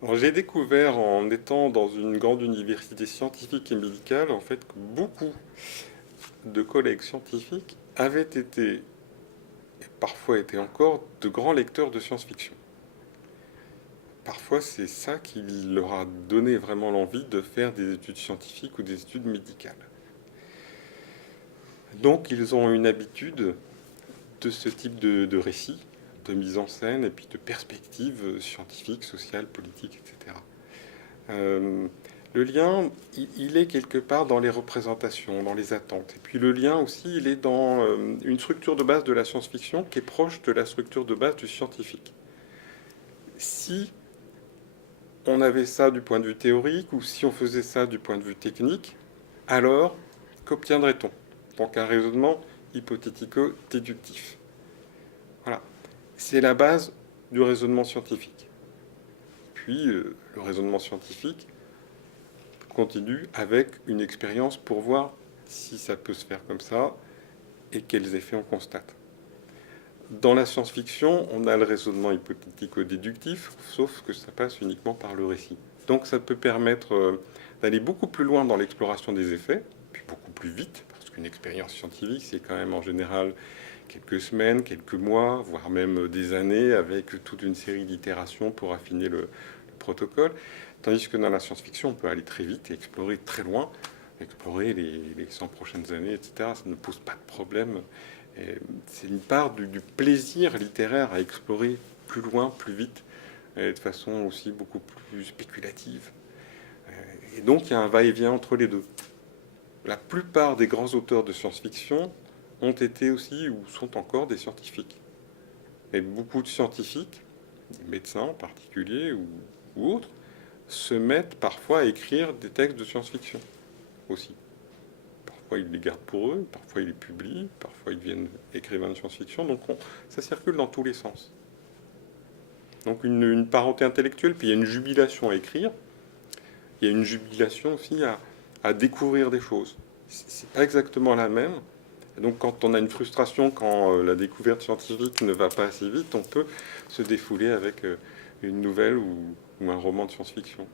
Alors, j'ai découvert en étant dans une grande université scientifique et médicale, en fait, que beaucoup de collègues scientifiques avaient été, et parfois étaient encore, de grands lecteurs de science-fiction. Parfois, c'est ça qui leur a donné vraiment l'envie de faire des études scientifiques ou des études médicales. Donc, ils ont une habitude de ce type de récit, de mise en scène et puis de perspectives scientifiques, sociales, politiques, etc. Euh, le lien, il est quelque part dans les représentations, dans les attentes. Et puis le lien aussi, il est dans une structure de base de la science-fiction qui est proche de la structure de base du scientifique. Si on avait ça du point de vue théorique ou si on faisait ça du point de vue technique, alors qu'obtiendrait-on? Donc un raisonnement hypothético-déductif. Voilà. C'est la base du raisonnement scientifique. Puis le raisonnement scientifique continue avec une expérience pour voir si ça peut se faire comme ça et quels effets on constate. Dans la science-fiction, on a le raisonnement hypothético-déductif, sauf que ça passe uniquement par le récit. Donc ça peut permettre d'aller beaucoup plus loin dans l'exploration des effets, puis beaucoup plus vite, parce qu'une expérience scientifique, c'est quand même en général quelques semaines, quelques mois, voire même des années, avec toute une série d'itérations pour affiner le protocole. Tandis que dans la science-fiction, on peut aller très vite et explorer très loin, explorer les 100 prochaines années, etc. Ça ne pose pas de problème. C'est une part du plaisir littéraire à explorer plus loin, plus vite, et de façon aussi beaucoup plus spéculative. Et donc il y a un va-et-vient entre les deux. La plupart des grands auteurs de science-fiction ont été aussi ou sont encore des scientifiques. Et beaucoup de scientifiques, des médecins en particulier ou autres, se mettent parfois à écrire des textes de science-fiction aussi. Parfois ils les gardent pour eux, parfois ils les publient, parfois ils deviennent écrivains de science-fiction. Donc ça circule dans tous les sens. Donc une parenté intellectuelle, puis il y a une jubilation à écrire, il y a une jubilation aussi à découvrir des choses. C'est pas exactement la même. Et donc quand on a une frustration, quand la découverte scientifique ne va pas assez vite, on peut se défouler avec une nouvelle ou un roman de science-fiction.